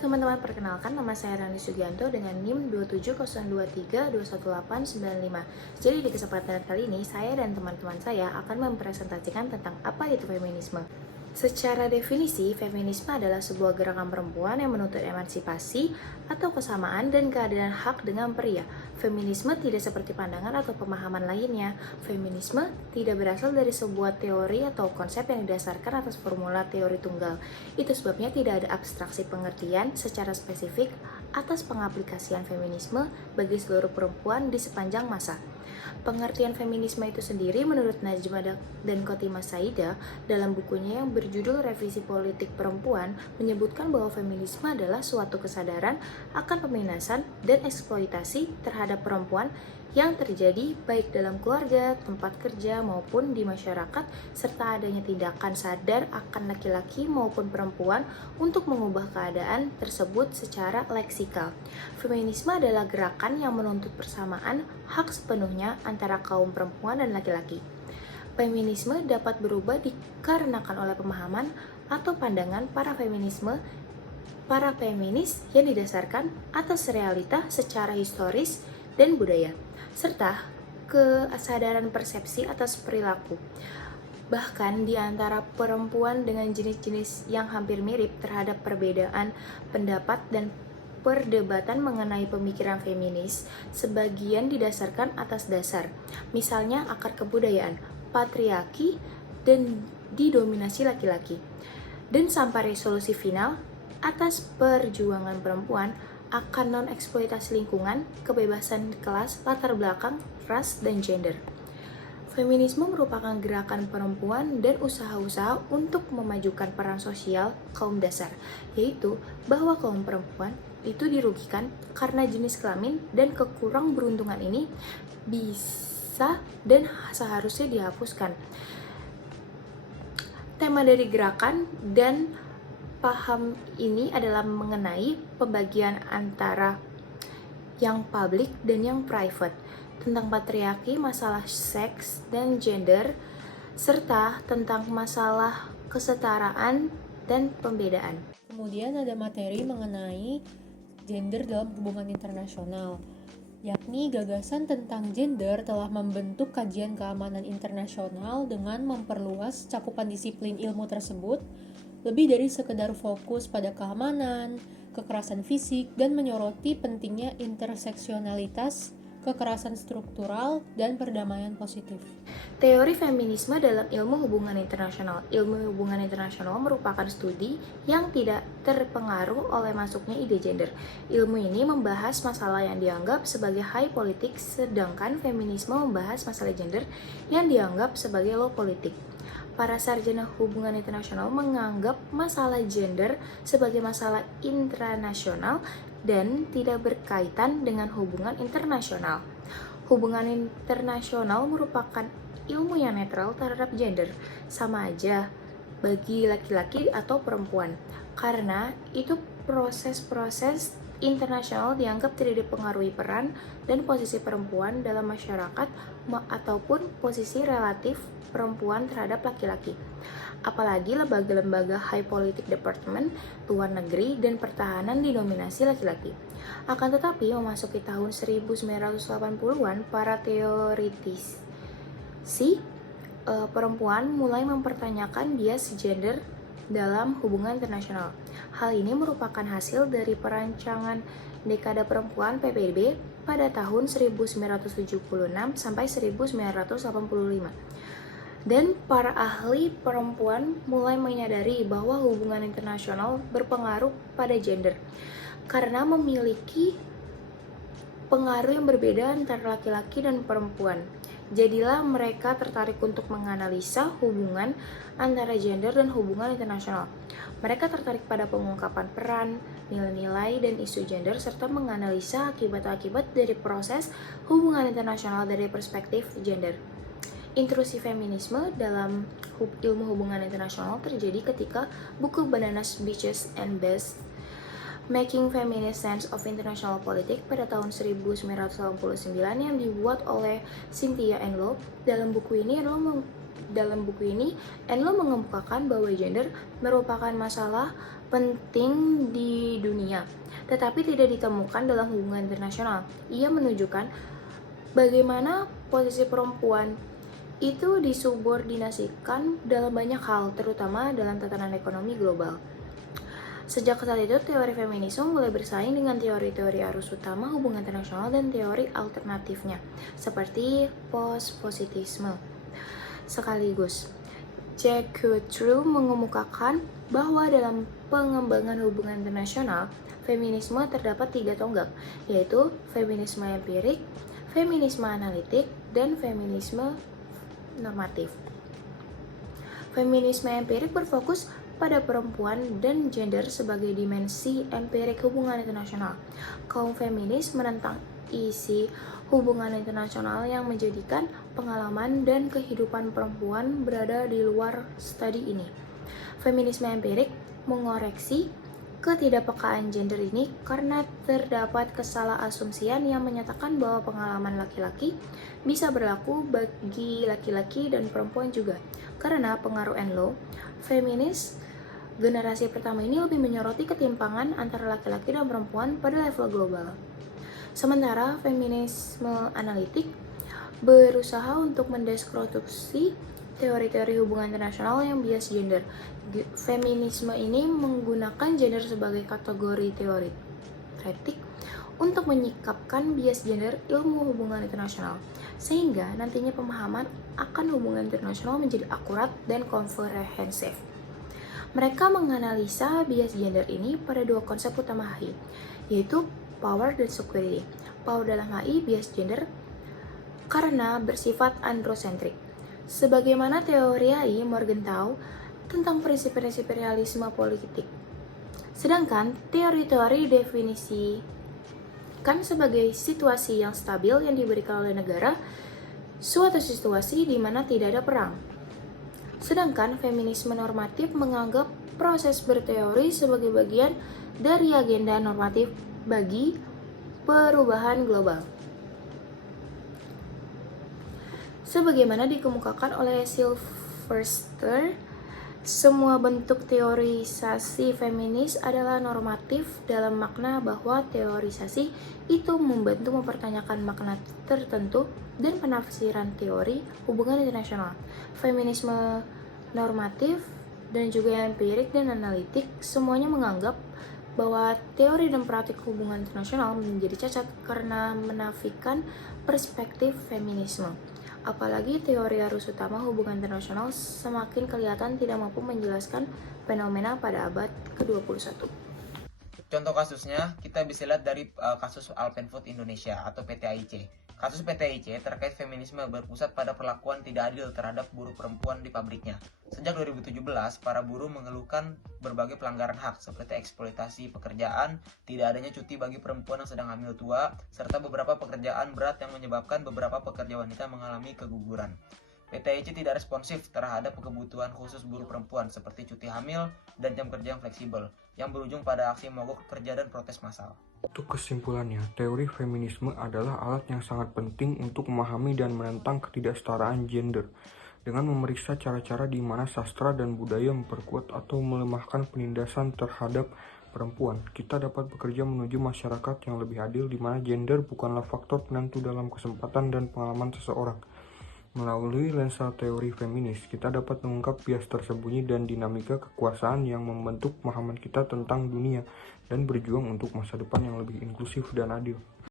Teman-teman, perkenalkan nama saya Rani Sugianto dengan NIM 27023218955. Jadi di kesempatan kali ini, saya dan teman-teman saya akan mempresentasikan tentang apa itu feminisme. Secara definisi, feminisme adalah sebuah gerakan perempuan yang menuntut emansipasi atau kesamaan dan keadilan hak dengan pria. Feminisme tidak seperti pandangan atau pemahaman lainnya. Feminisme tidak berasal dari sebuah teori atau konsep yang didasarkan atas formula teori tunggal. Itu sebabnya tidak ada abstraksi pengertian secara spesifik atas pengaplikasian feminisme bagi seluruh perempuan di sepanjang masa. Pengertian feminisme itu sendiri menurut Najma dan Khotimah Saida dalam bukunya yang berjudul Revisi Politik Perempuan menyebutkan bahwa feminisme adalah suatu kesadaran akan peminasan dan eksploitasi terhadap perempuan yang terjadi baik dalam keluarga, tempat kerja, maupun di masyarakat, serta adanya tindakan sadar akan laki-laki maupun perempuan untuk mengubah keadaan tersebut secara leksikal. Feminisme adalah gerakan yang menuntut persamaan hak sepenuhnya antara kaum perempuan dan laki-laki. Feminisme dapat berubah dikarenakan oleh pemahaman atau pandangan para feminis yang didasarkan atas realita secara historis dan budaya, serta kesadaran persepsi atas perilaku. Bahkan di antara perempuan dengan jenis-jenis yang hampir mirip terhadap perbedaan pendapat dan perdebatan mengenai pemikiran feminis, sebagian didasarkan atas dasar, misalnya akar kebudayaan, patriarki, dan didominasi laki-laki. Dan sampai resolusi final atas perjuangan perempuan akan non-eksploitasi lingkungan, kebebasan kelas, latar belakang, ras, dan gender. Feminisme merupakan gerakan perempuan dan usaha-usaha untuk memajukan peran sosial kaum dasar, yaitu bahwa kaum perempuan itu dirugikan karena jenis kelamin dan kekurang beruntungan ini bisa dan seharusnya dihapuskan. Tema dari gerakan dan paham ini adalah mengenai pembagian antara yang public dan yang private, tentang patriarki, masalah seks dan gender, serta tentang masalah kesetaraan dan pembedaan. Kemudian ada materi mengenai gender dalam hubungan internasional, yakni gagasan tentang gender telah membentuk kajian keamanan internasional dengan memperluas cakupan disiplin ilmu tersebut lebih dari sekedar fokus pada keamanan, kekerasan fisik, dan menyoroti pentingnya interseksionalitas, kekerasan struktural, dan perdamaian positif. Teori feminisme dalam ilmu hubungan internasional. Ilmu hubungan internasional merupakan studi yang tidak terpengaruh oleh masuknya ide gender. Ilmu ini membahas masalah yang dianggap sebagai high politik, sedangkan feminisme membahas masalah gender yang dianggap sebagai low politik. Para sarjana hubungan internasional menganggap masalah gender sebagai masalah intranasional dan tidak berkaitan dengan hubungan internasional. Hubungan internasional merupakan ilmu yang netral terhadap gender, sama aja bagi laki-laki atau perempuan, karena itu proses-proses internasional dianggap tidak dipengaruhi peran dan posisi perempuan dalam masyarakat ataupun posisi relatif perempuan terhadap laki-laki. Apalagi lembaga-lembaga high politik department, luar negeri, dan pertahanan didominasi laki-laki. Akan tetapi, memasuki tahun 1980-an, para teoritisi perempuan mulai mempertanyakan bias gender dalam hubungan internasional. Hal ini merupakan hasil dari perancangan Dekade Perempuan PPB pada tahun 1976 sampai 1985. Dan para ahli perempuan mulai menyadari bahwa hubungan internasional berpengaruh pada gender karena memiliki pengaruh yang berbeda antara laki-laki dan perempuan. Jadilah mereka tertarik untuk menganalisa hubungan antara gender dan hubungan internasional. Mereka tertarik pada pengungkapan peran, nilai-nilai, dan isu gender, serta menganalisa akibat-akibat dari proses hubungan internasional dari perspektif gender. Intrusi feminisme dalam ilmu hubungan internasional terjadi ketika buku Bananas, Beaches, and Best Making Feminist Sense of International Politics pada tahun 1989 yang dibuat oleh Cynthia Enloe. Dalam buku ini Enloe mengemukakan bahwa gender merupakan masalah penting di dunia, tetapi tidak ditemukan dalam hubungan internasional. Ia menunjukkan bagaimana posisi perempuan itu disubordinasikan dalam banyak hal, terutama dalam tatanan ekonomi global. Sejak saat itu, teori feminisme mulai bersaing dengan teori-teori arus utama hubungan internasional dan teori alternatifnya, seperti post-positisme. Sekaligus, Jack True mengemukakan bahwa dalam pengembangan hubungan internasional, feminisme terdapat 3 tonggak, yaitu feminisme empirik, feminisme analitik, dan feminisme normatif. Feminisme empirik berfokus pada perempuan dan gender sebagai dimensi empirik hubungan internasional. Kaum feminis menentang isi hubungan internasional yang menjadikan pengalaman dan kehidupan perempuan berada di luar studi ini. Feminisme empirik mengoreksi ketidakpekaan gender ini karena terdapat kesalah-asumsian yang menyatakan bahwa pengalaman laki-laki bisa berlaku bagi laki-laki dan perempuan juga. Karena pengaruh Enlow, feminis generasi pertama ini lebih menyoroti ketimpangan antara laki-laki dan perempuan pada level global. Sementara feminisme analitik berusaha untuk mendeskonstruksi teori-teori hubungan internasional yang bias gender. Feminisme ini menggunakan gender sebagai kategori teoretik untuk menyikapkan bias gender ilmu hubungan internasional, sehingga nantinya pemahaman akan hubungan internasional menjadi akurat dan komprehensif. Mereka menganalisa bias gender ini pada 2 konsep utama HI, yaitu power dan security. Power dalam HI bias gender karena bersifat androcentrik. Sebagaimana teori HI Morgenthau tentang prinsip-prinsip realisme politik. Sedangkan teori-teori definisikan sebagai situasi yang stabil yang diberikan oleh negara, suatu situasi di mana tidak ada perang. Sedangkan feminisme normatif menganggap proses berteori sebagai bagian dari agenda normatif bagi perubahan global. Sebagaimana dikemukakan oleh Silverster, semua bentuk teorisasi feminis adalah normatif dalam makna bahwa teorisasi itu membantu mempertanyakan makna tertentu dan penafsiran teori hubungan internasional. Feminisme normatif dan juga empirik dan analitik semuanya menganggap bahwa teori dan praktik hubungan internasional menjadi cacat karena menafikan perspektif feminisme. Apalagi teori arus utama hubungan internasional semakin kelihatan tidak mampu menjelaskan fenomena pada abad ke-21. Contoh kasusnya kita bisa lihat dari kasus Alpenfood Indonesia atau PT-AIC. Kasus PT-AIC terkait feminisme berpusat pada perlakuan tidak adil terhadap buruh perempuan di pabriknya. Sejak 2017, para buruh mengeluhkan berbagai pelanggaran hak seperti eksploitasi pekerjaan, tidak adanya cuti bagi perempuan yang sedang hamil tua, serta beberapa pekerjaan berat yang menyebabkan beberapa pekerja wanita mengalami keguguran. PT-AIC tidak responsif terhadap kebutuhan khusus buruh perempuan seperti cuti hamil dan jam kerja yang fleksibel, yang berujung pada aksi mogok kerja dan protes massal. Untuk kesimpulannya, teori feminisme adalah alat yang sangat penting untuk memahami dan menentang ketidaksetaraan gender. Dengan memeriksa cara-cara di mana sastra dan budaya memperkuat atau melemahkan penindasan terhadap perempuan, kita dapat bekerja menuju masyarakat yang lebih adil di mana gender bukanlah faktor penentu dalam kesempatan dan pengalaman seseorang. Melalui lensa teori feminis, kita dapat mengungkap bias tersembunyi dan dinamika kekuasaan yang membentuk pemahaman kita tentang dunia dan berjuang untuk masa depan yang lebih inklusif dan adil.